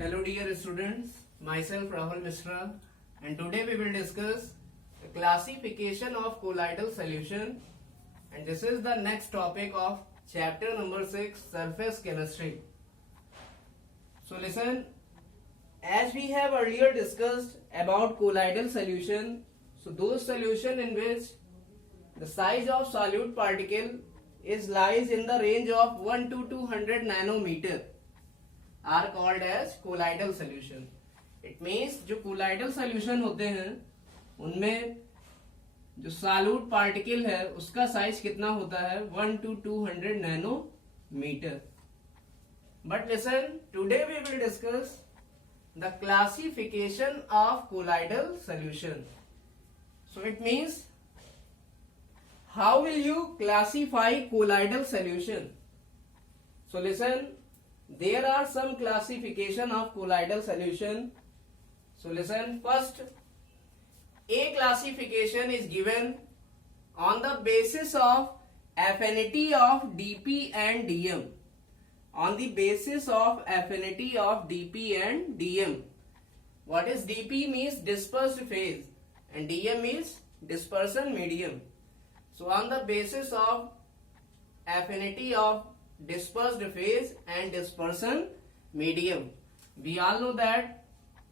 Hello dear students, myself Rahul Mishra, and today we will discuss the classification of colloidal solution, and this is the next topic of chapter number 6, surface chemistry. So listen, as we have earlier discussed about colloidal solution, so those solution in which the size of solute particle is lies in the range of 1 to 200 nanometer are called as colloidal solution. It means जो colloidal solution होते हैं उनमें जो solute particle है उसका size कितना होता है 1 to 200 nanometer. But listen, today we will discuss the classification of colloidal solution. So it means how will you classify colloidal solution? So listen, there are some classification of colloidal solution. So listen, first, a classification is given on the basis of affinity of dP and dm. On the basis of affinity of dP and dm. What is dP means dispersed phase and dm means dispersion medium. So on the basis of affinity of dispersed phase and dispersion medium, we all know that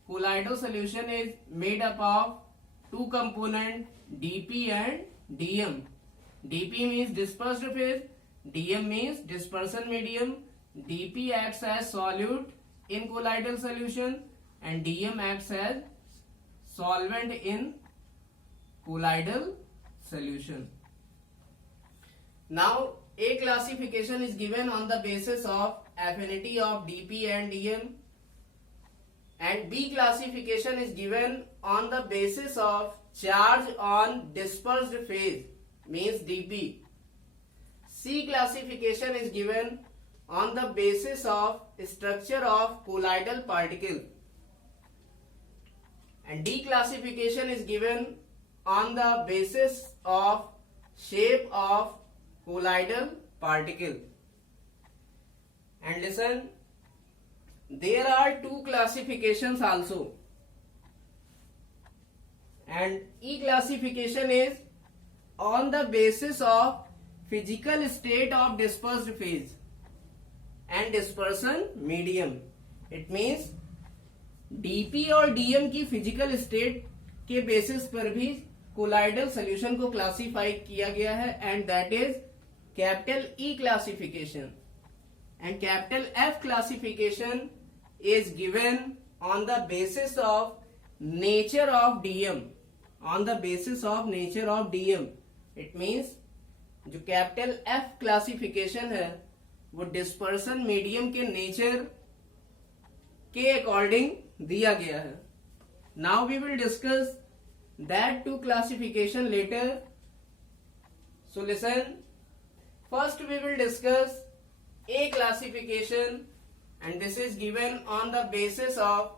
colloidal solution is made up of two components dP and dm. dP means dispersed phase, dm means dispersion medium. dP acts as solute in colloidal solution and dm acts as solvent in colloidal solution. Now a classification is given on the basis of affinity of dP and dm, and B classification is given on the basis of charge on dispersed phase means dP. C classification is given on the basis of structure of colloidal particle, and D classification is given on the basis of shape of colloidal particle. And listen, there are two classifications also, and E classification is on the basis of physical state of dispersed phase and dispersion medium. It means dP और dm की physical state के basis पर भी colloidal solution को classify किया गया है, and that is capital E classification. And capital F classification is given on the basis of nature of dm. On the basis of nature of dm. It means जो capital F classification है वो dispersion medium के nature के according दिया गया है. Now we will discuss that two classification later. So listen, first we will discuss A classification, and this is given on the basis of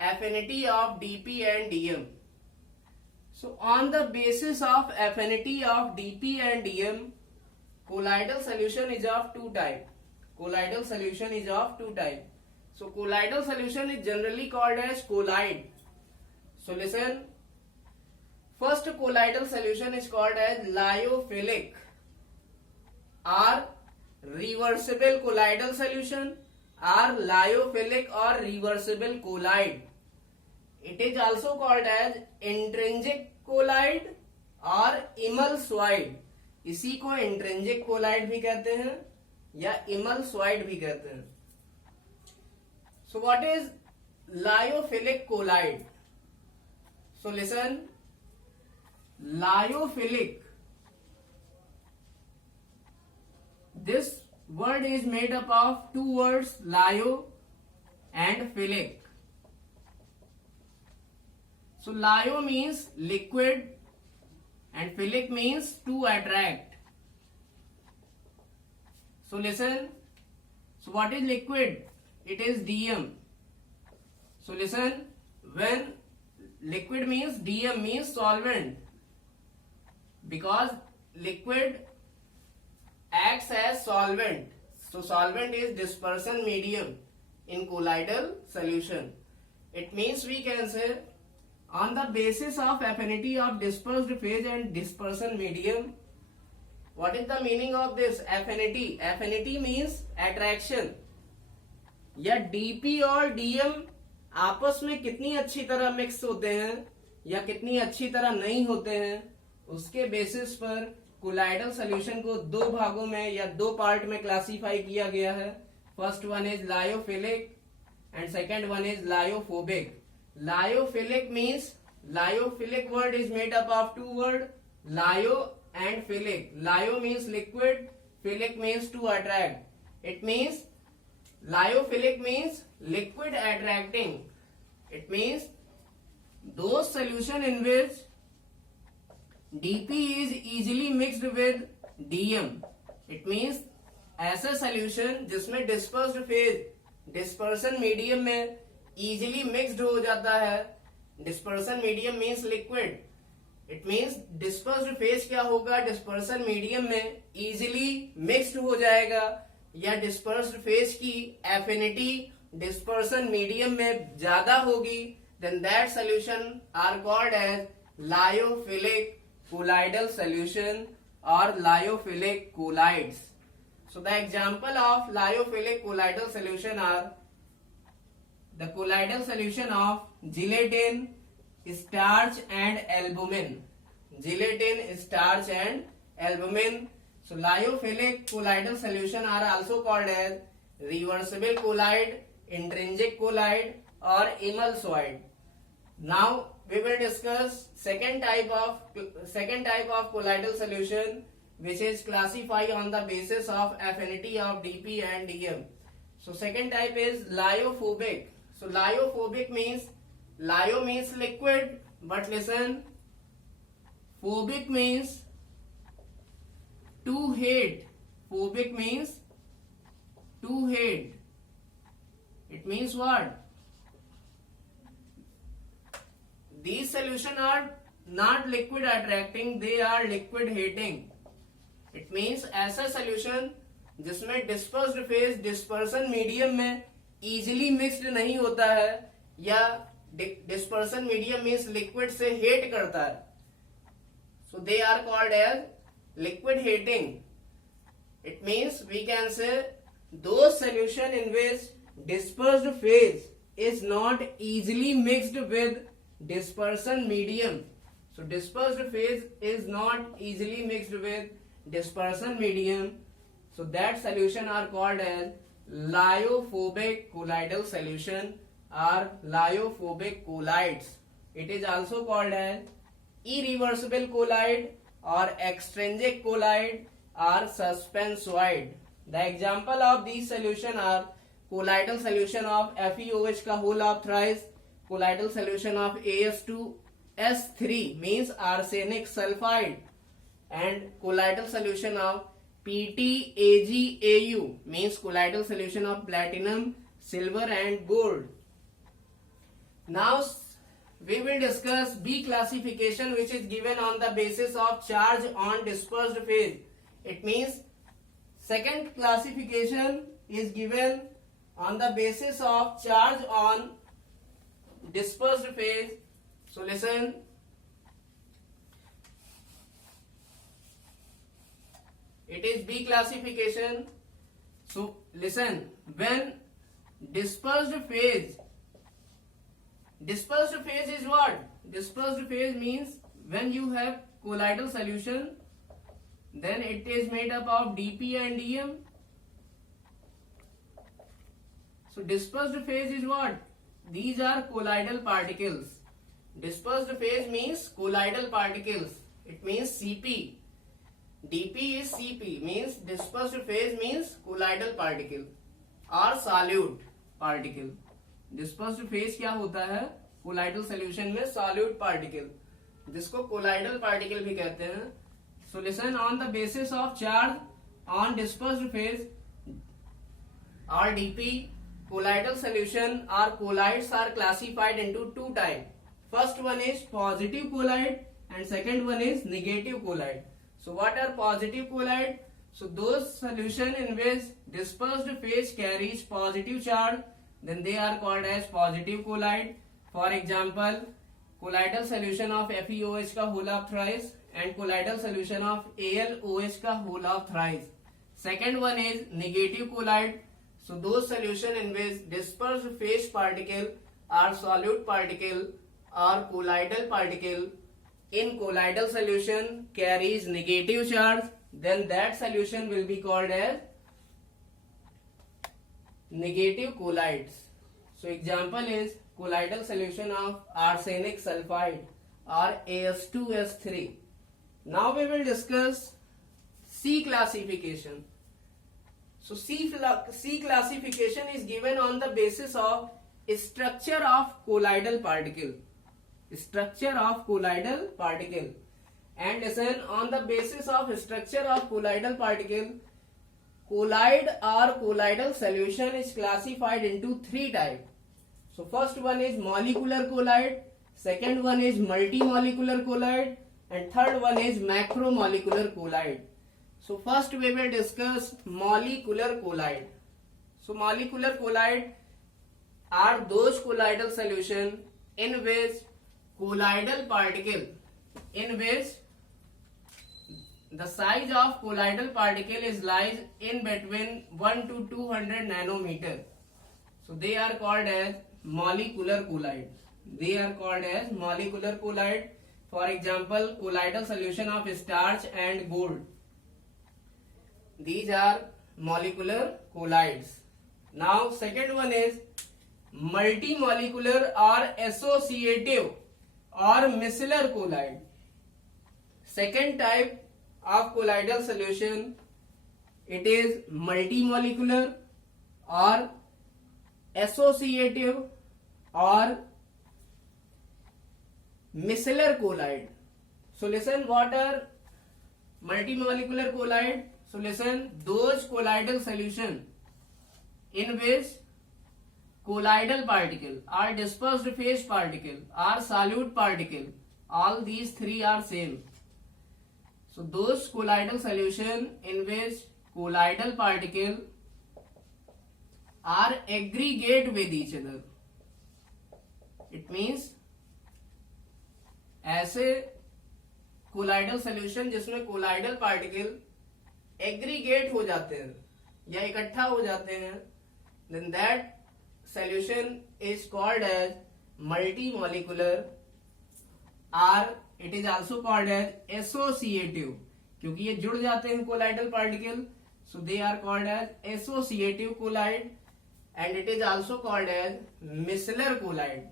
affinity of dP and dm. So on the basis of affinity of dP and dm, colloidal solution is of two type. Colloidal solution is of two type. So colloidal solution is generally called as colloid. So listen, first colloidal solution is called as lyophilic or reversible colloidal solution or lyophilic or reversible colloid. It is also called as intrinsic colloid or emulsioid. इसी को intrinsic collide भी कहते हैं या इमल्सॉइड भी कहते हैं. So what is lyophilic colloid? So listen, lyophilic, this word is made up of two words, lyo and philic. So lyo means liquid and philic means to attract. So listen, so what is liquid? It is dm. So listen, when liquid means dm means solvent, because liquid acts as solvent. So solvent is dispersion medium in colloidal solution. It means we can say on the basis of affinity of dispersed phase and dispersion medium. What is the meaning of this affinity? Affinity means attraction. या dp और dm आपस में कितनी अच्छी तरह mix होते हैं या कितनी अच्छी तरह नहीं होते हैं, उसके बेसिस पर कोलाइडल सॉल्यूशन को दो भागों में या दो पार्ट में क्लासिफाई किया गया है. First one is lyophilic and second one is lyophobic. Lyophilic means lyophilic word is made up of two word, lyo and philic. Lyo means liquid, philic means to attract. It means lyophilic means liquid attracting. It means those solution in which dp is easily mixed with dm. It means ऐसा solution जिसमें dispersed phase dispersion medium में easily mixed हो जाता है. Dispersion medium means liquid. It means dispersed phase क्या होगा, dispersion medium में easily mixed हो जाएगा, या डिस्पर्स्ड फेज की एफिनिटी डिस्पर्सन मीडियम में ज्यादा होगी. Then that solution are called as lyophilic colloidal solution और lyophilic colloids. So the example of lyophilic colloidal solution are the colloidal solution of gelatin, starch and albumin. Gelatin, starch and albumin. So lyophilic colloidal solution are also called as reversible colloid, intrinsic colloid or emulsoid. Now we will discuss second type of colloidal solution, which is classified on the basis of affinity of dp and dm. So second type is lyophobic. So lyophobic means lyo means liquid, but listen, phobic means to hate. Phobic means to hate. It means what? These solutions are not liquid attracting, they are liquid hating. It means ऐसा solution जिसमें dispersed phase dispersion medium में easily mixed नहीं होता है, या dispersion medium means liquid से hate करता है. So they are called as liquid hating. It means we can say those solution in which dispersed phase is not easily mixed with dispersion medium. So dispersed phase is not easily mixed with dispersion medium. So that solution are called as lyophobic colloidal solution or lyophobic colloids. It is also called as irreversible colloid or extrinsic colloid or suspensoid. The example of these solution are colloidal solution of FeOH का whole of thrice, colloidal solution of AS2S3 means arsenic sulfide, and colloidal solution of PTAgAu means colloidal solution of platinum, silver and gold. Now we will discuss B classification, which is given on the basis of charge on dispersed phase. It means second classification is given on the basis of charge on dispersed phase. So listen, it is B classification. So listen, when dispersed phase is what? Dispersed phase means when you have colloidal solution, then it is made up of dp and dm. So dispersed phase is what? These are colloidal particles. Dispersed phase means colloidal particles. It means Cp. dp is Cp, means dispersed phase means colloidal particle or solute particle. Dispersed phase क्या होता है? Colloidal solution में solute particle, जिसको colloidal particle भी कहते हैं. So listen, on the basis of charge on dispersed phase और DP, colloidal solution or colloids are classified into two types. First one is positive colloid and second one is negative colloid. So what are positive colloid? So those solution in which dispersed phase carries positive charge then they are called as positive colloid. For example, colloidal solution of FeOH का whole of thrice and colloidal solution of AlOH का whole of thrice. Second one is negative colloid. So those solution in which dispersed phase particle or solute particle or colloidal particle in colloidal solution carries negative charge, then that solution will be called as negative colloids. So example is colloidal solution of arsenic sulfide or As2S3. Now we will discuss C classification. So C classification is given on the basis of structure of colloidal particle. Structure of colloidal particle. And listen, on the basis of structure of colloidal particle, colloid or colloidal solution is classified into three types. So first one is molecular colloid, second one is multimolecular colloid, and third one is macromolecular colloid. So first we will discuss molecular colloid. So molecular colloid are those colloidal solution in which colloidal particle, in which the size of colloidal particle is lies in between 1 to 200 nanometer. So they are called as molecular colloid. They are called as molecular colloid. For example, colloidal solution of starch and gold. These are molecular colloids. Now second one is multimolecular or associative or micellar colloid. Second type of colloidal solution, it is multimolecular or associative or micellar colloid. So listen, what are multimolecular colloid? So listen, those colloidal solution in which colloidal particle or dispersed phase particle or solute particle, all these three are same. So those colloidal solution in which colloidal particle are aggregate with each other. It means ऐसे colloidal solution जिसमें colloidal particle aggregate हो जाते हैं या इकट्ठा हो जाते हैं, then that solution is called as multi molecular or it is also called as associative, क्योंकि ये जुड़ जाते हैं colloidal particle, so they are called as associative colloid, and it is also called as micellar colloid.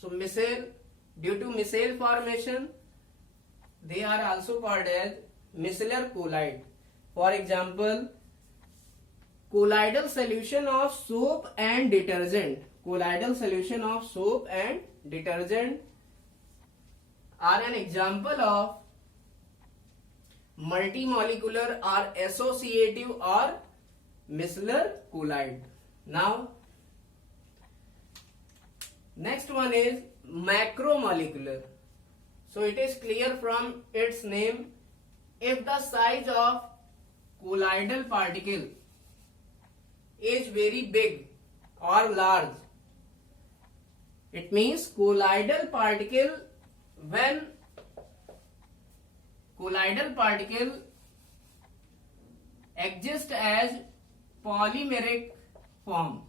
So micelle, due to micelle formation, they are also called as micellar colloid. For example, colloidal solution of soap and detergent. Colloidal solution of soap and detergent are an example of multimolecular or associative or micellar colloid. Now, next one is macromolecular. So it is clear from its name, if the size of colloidal particle is very big or large, it means colloidal particle, when colloidal particle exists as polymeric form,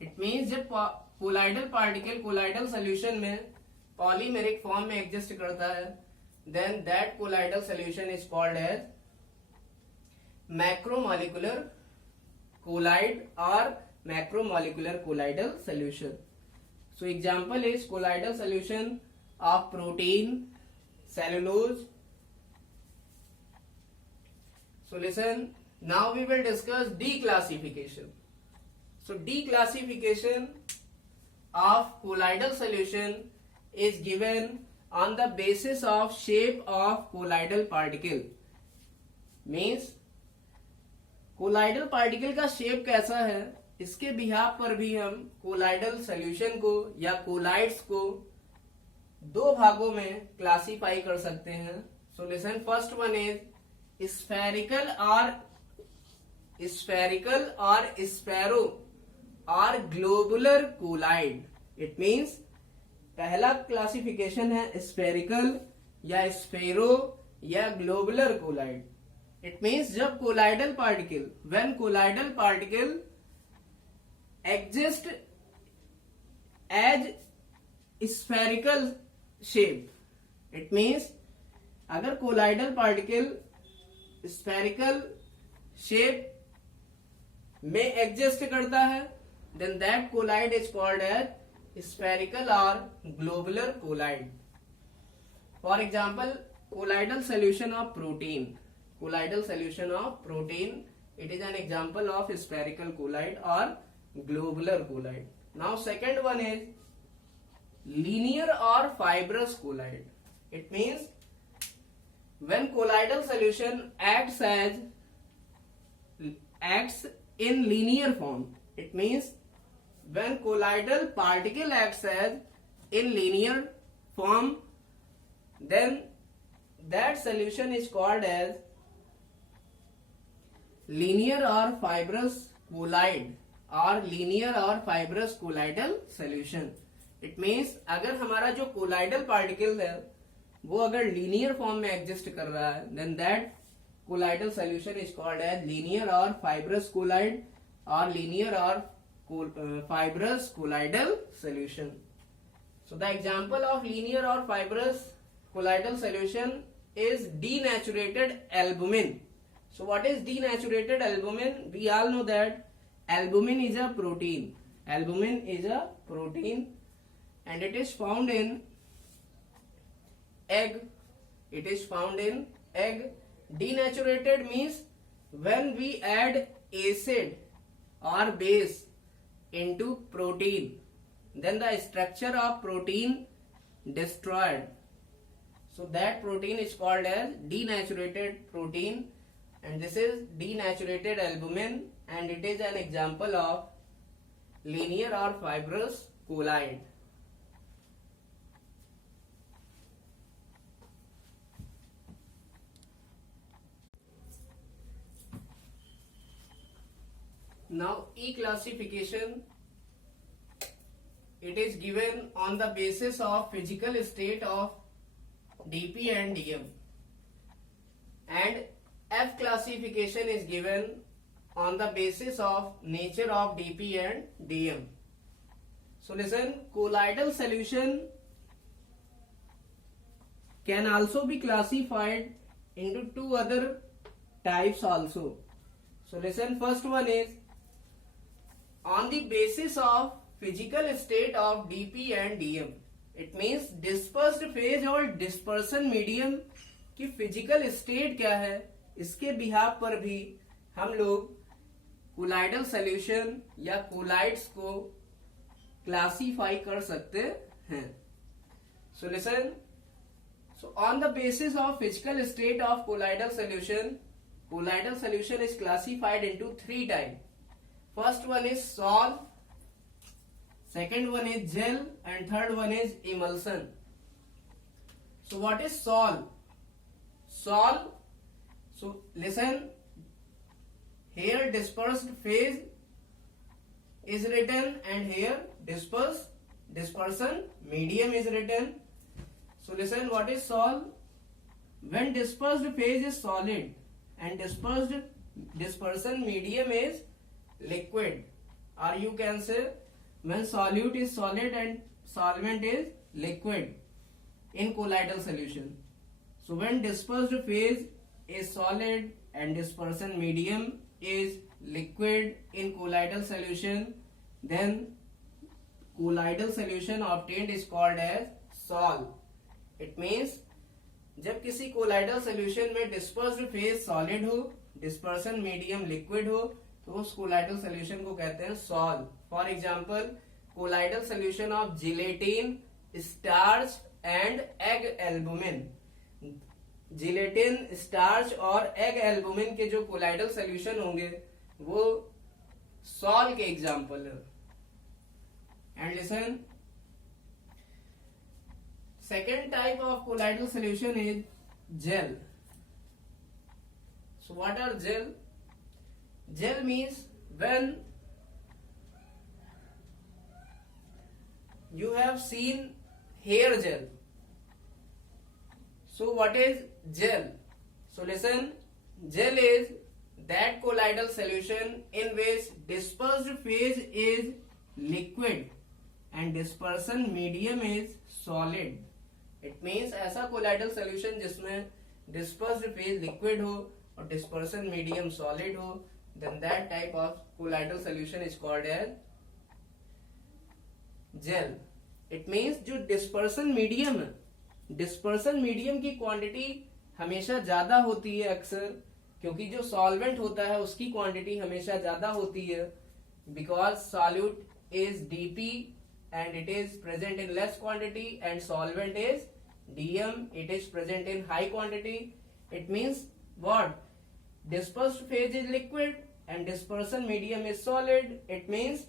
it means जब colloidal particle colloidal solution में polymeric form में exist करता है, then that colloidal solution is called as macromolecular colloid और macromolecular colloidal solution. So example is colloidal solution of protein, cellulose. So listen, now we will discuss declassification. So declassification of colloidal solution is given on the basis of shape of colloidal particle. Means colloidal particle का shape कैसा है, इसके behalf पर भी हम colloidal solution को या colloids को दो भागों में क्लासीफाई कर सकते हैं. So listen, first one is spherical or sparrow or globular colloid. It means पहला क्लासिफिकेशन है स्फेरिकल या स्फेरो या ग्लोबुलर कोलाइड. इट मीन्स जब colloidal particle, when colloidal particle exist as spherical shape. It means अगर colloidal particle spherical shape में exist करता है, then that colloid is called as spherical or globular colloid. For example, colloidal solution of protein. Colloidal solution of protein, it is an example of spherical colloid or globular colloid. Now second one is linear or fibrous colloid. It means when colloidal solution acts in linear form. It means when colloidal particle acts as in linear form, then that solution is called as linear or fibrous colloid or linear or fibrous colloidal solution. It means अगर हमारा जो colloidal particle है वो अगर linear form में exist कर रहा है, then that colloidal solution is called as linear or fibrous colloid or linear or fibrous colloidal solution. So the example of linear or fibrous colloidal solution is denatured albumin. So what is denatured albumin? We all know that albumin is a protein. Albumin is a protein and it is found in egg. It is found in egg. Denatured means when we add acid or base into protein, then the structure of protein destroyed. So that protein is called as denatured protein, and this is denatured albumin, and it is an example of linear or fibrous colloid. Now E classification, it is given on the basis of physical state of dp and dm, and F classification is given on the basis of nature of dp and dm. So listen, colloidal solution can also be classified into two other types also. So listen, first one is on the basis of physical state of dp and dm. It means dispersed phase और dispersion medium की physical state क्या है, इसके behalf पर भी हम लोग colloidal solution या colloids को classify कर सकते हैं. So listen, so on the basis of physical state of colloidal solution is classified into three types. First one is sol, second one is gel, and third one is emulsion. So what is sol? Sol, so listen, here dispersed phase is written and here dispersion medium is written. So listen, what is sol? When dispersed phase is solid and dispersion medium is liquid, or you can say when solute is solid and solvent is liquid in colloidal solution. So when dispersed phase is solid and dispersion medium is liquid in colloidal solution, then colloidal solution obtained is called as sol. It means जब किसी colloidal solution में dispersed phase solid हो, dispersion medium liquid हो, तो उस colloidal solution को कहते हैं sol. For example, colloidal solution of gelatin, starch and egg albumin. Gelatin, starch और egg albumin के जो colloidal solution होंगे वो sol के example है. And listen, second type of colloidal solution is gel. So what are gel? Gel means when you have seen hair gel. So what is gel? So listen, gel is that colloidal solution in which dispersed phase is liquid and dispersion medium is solid. It means ऐसा colloidal solution जिसमें dispersed phase liquid हो और dispersion medium solid हो, then that type of colloidal solution is called as gel. It means जो dispersion medium है, dispersion medium की quantity हमेशा ज्यादा होती है अक्सर, क्योंकि जो सॉल्वेंट होता है उसकी क्वांटिटी हमेशा ज्यादा होती है, because solute is DP and it is present in less quantity and solvent is DM, it is present in high quantity. It means what? Dispersed phase is liquid and dispersion medium is solid. It means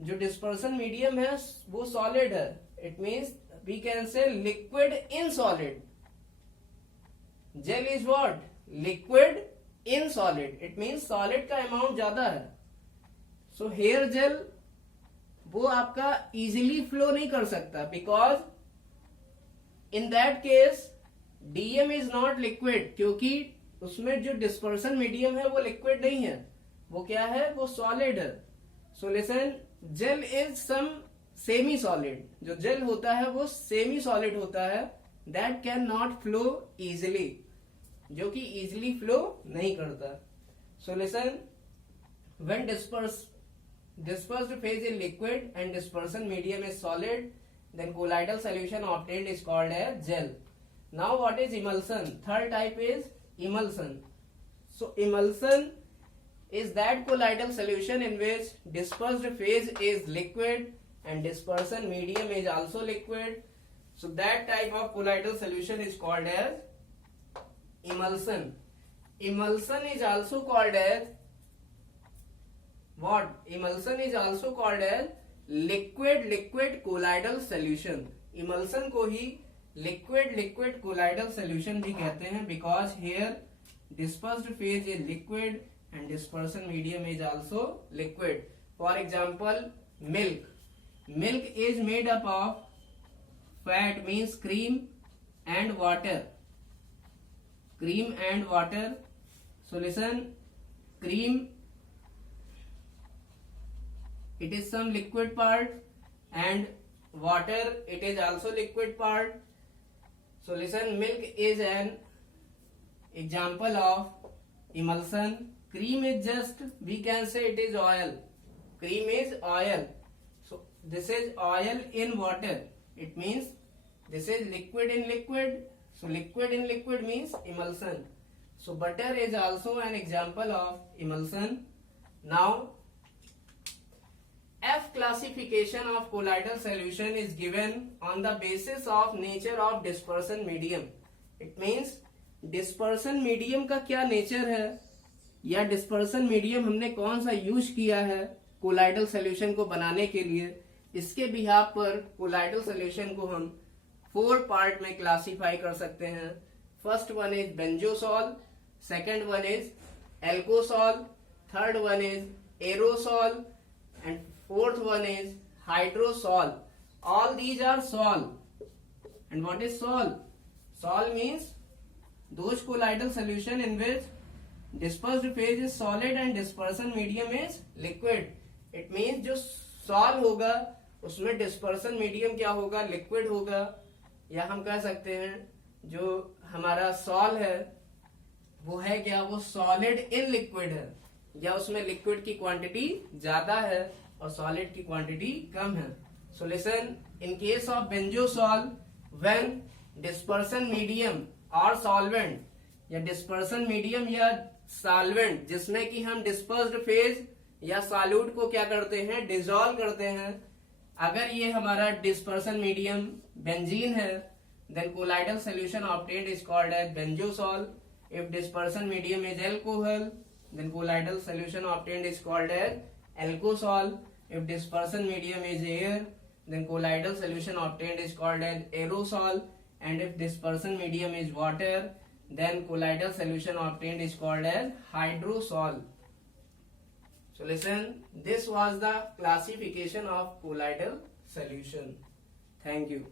जो dispersion medium है वो solid है. It means we can say liquid in solid. Gel is what? Liquid in solid. It means solid का amount ज्यादा है. So hair gel वो आपका easily flow नहीं कर सकता, because in that case DM is not liquid, क्योंकि उसमें जो डिस्पर्सन मीडियम है वो लिक्विड नहीं है, वो क्या है? वो सॉलिड है. So listen, gel is some semi solid. जो जेल होता है वो सेमी सॉलिड होता है, that can not flow easily, जो कि इजिली फ्लो नहीं करता. So listen, when dispersed phase is liquid and dispersion medium is solid, then colloidal solution obtained is called as gel. Now what is emulsion? Third type is emulsion. So emulsion is that colloidal solution in which dispersed phase is liquid and dispersion medium is also liquid. So that type of colloidal solution is called as emulsion. Emulsion is also called as what? Emulsion is also called as liquid colloidal solution. Emulsion को ही liquid colloidal solution भी कहते हैं, because here dispersed phase is liquid and dispersion medium is also liquid. For example, milk. Milk is made up of fat, means cream and water. Cream and water. So listen, cream, it is some liquid part, and water, it is also liquid part. So listen, milk is an example of emulsion. Cream is just, we can say it is oil. Cream is oil. So this is oil in water. It means this is liquid in liquid. So liquid in liquid means emulsion. So butter is also an example of emulsion. Now F classification of colloidal solution is given on the basis of nature of dispersion medium. It means dispersion medium का क्या nature है, या dispersion medium हमने कौन सा use किया है colloidal solution को बनाने के लिए, इसके बिहाफ पर colloidal solution को हम 4 पार्ट में क्लासीफाई कर सकते हैं. First one is benzosol, second one is alcosol, third one is aerosol, and fourth one is hydrosol. All these are sol. And what is sol? Sol means those colloidal solution in which dispersed phase is solid and dispersion medium is liquid. It means जो sol होगा उसमें dispersion medium क्या होगा? liquid होगा. या हम कह सकते हैं जो हमारा sol है वो है क्या? वो solid in liquid है, या उसमें लिक्विड की क्वांटिटी ज्यादा है और सॉलिड की क्वांटिटी कम है. So listen, in case of benzosol, when dispersion medium और सॉल्वेंट, या डिस्पर्सन मीडियम या सॉल्वेंट जिसमें कि हम डिस्पर्स्ड फेज या सॉल्यूट को क्या करते हैं? डिसॉल्व करते हैं. अगर ये हमारा डिस्पर्सन मीडियम बेंजीन है, then colloidal solution obtained is called as benzosol. If dispersion medium is alcohol, then colloidal solution obtained is called as alcohol. If dispersion medium is air, then colloidal solution obtained is called as aerosol. And if dispersion medium is water, then colloidal solution obtained is called as hydrosol. So listen, this was the classification of colloidal solution. Thank you.